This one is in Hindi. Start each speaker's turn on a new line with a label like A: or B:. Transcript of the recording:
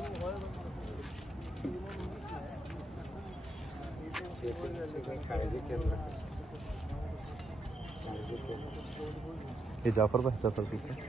A: ये जाफर भाई जाफर ठीक है